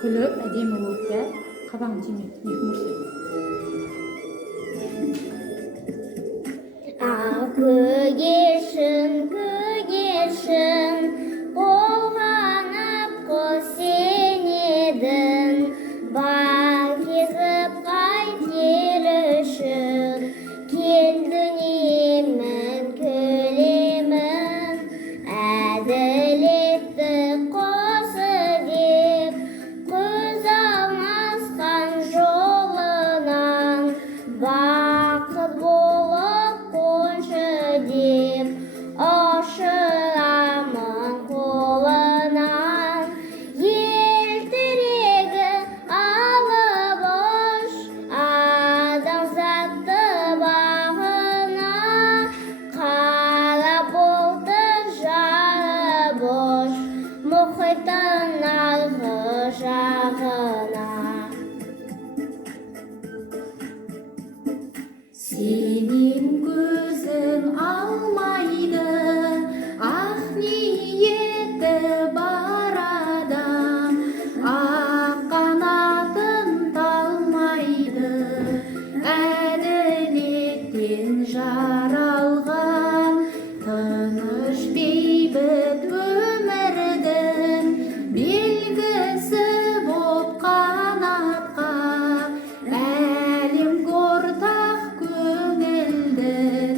күліп әдемі болып, иә? Қабағың тимейді, Көгершін, көгершін, қолғанып құс сен едің, бал кезіп қайтер үшін, келдің емін, көлемін, әділетті қосы деп, көз алмасқан жолынан, бақыт болып қоншы деп, ұшырамын қолынан. Ел тірегі алып ұш, адамзатты бағына, қара бұлты жарып ұш, мұхиттың арғы жағына. Сенен көзін алмайды, ақ ниеті бар адам, ақ қанатын талмайды, әділеттен жаралған, тыныш бейбіт өмірдің белгісі боп қанатқа, әлем ортақ көңілдің,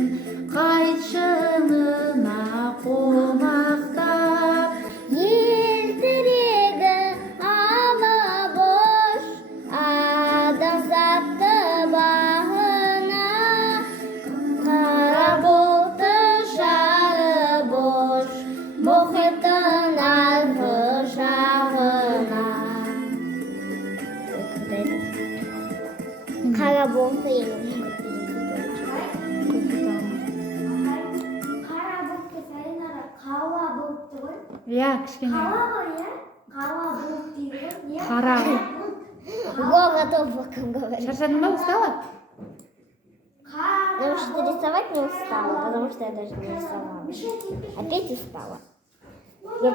қайтшынына қонақтап. Ел тірегі алып ұш, адамзатты бағына, қара бұлты жарып ұш, мұхиттың арғы жағына. Қара бұлты Қара бұлтты Саянара қала бұлтты ғой. Иә, кішкене. Қала ғой, иә? Қала бұлт дейді ғой, иә? Қара. Во, готов пока говорить. Шаршадың ба, устала? Потому что рисовать не устала, потому что я даже не рисовала. Опять устала. Я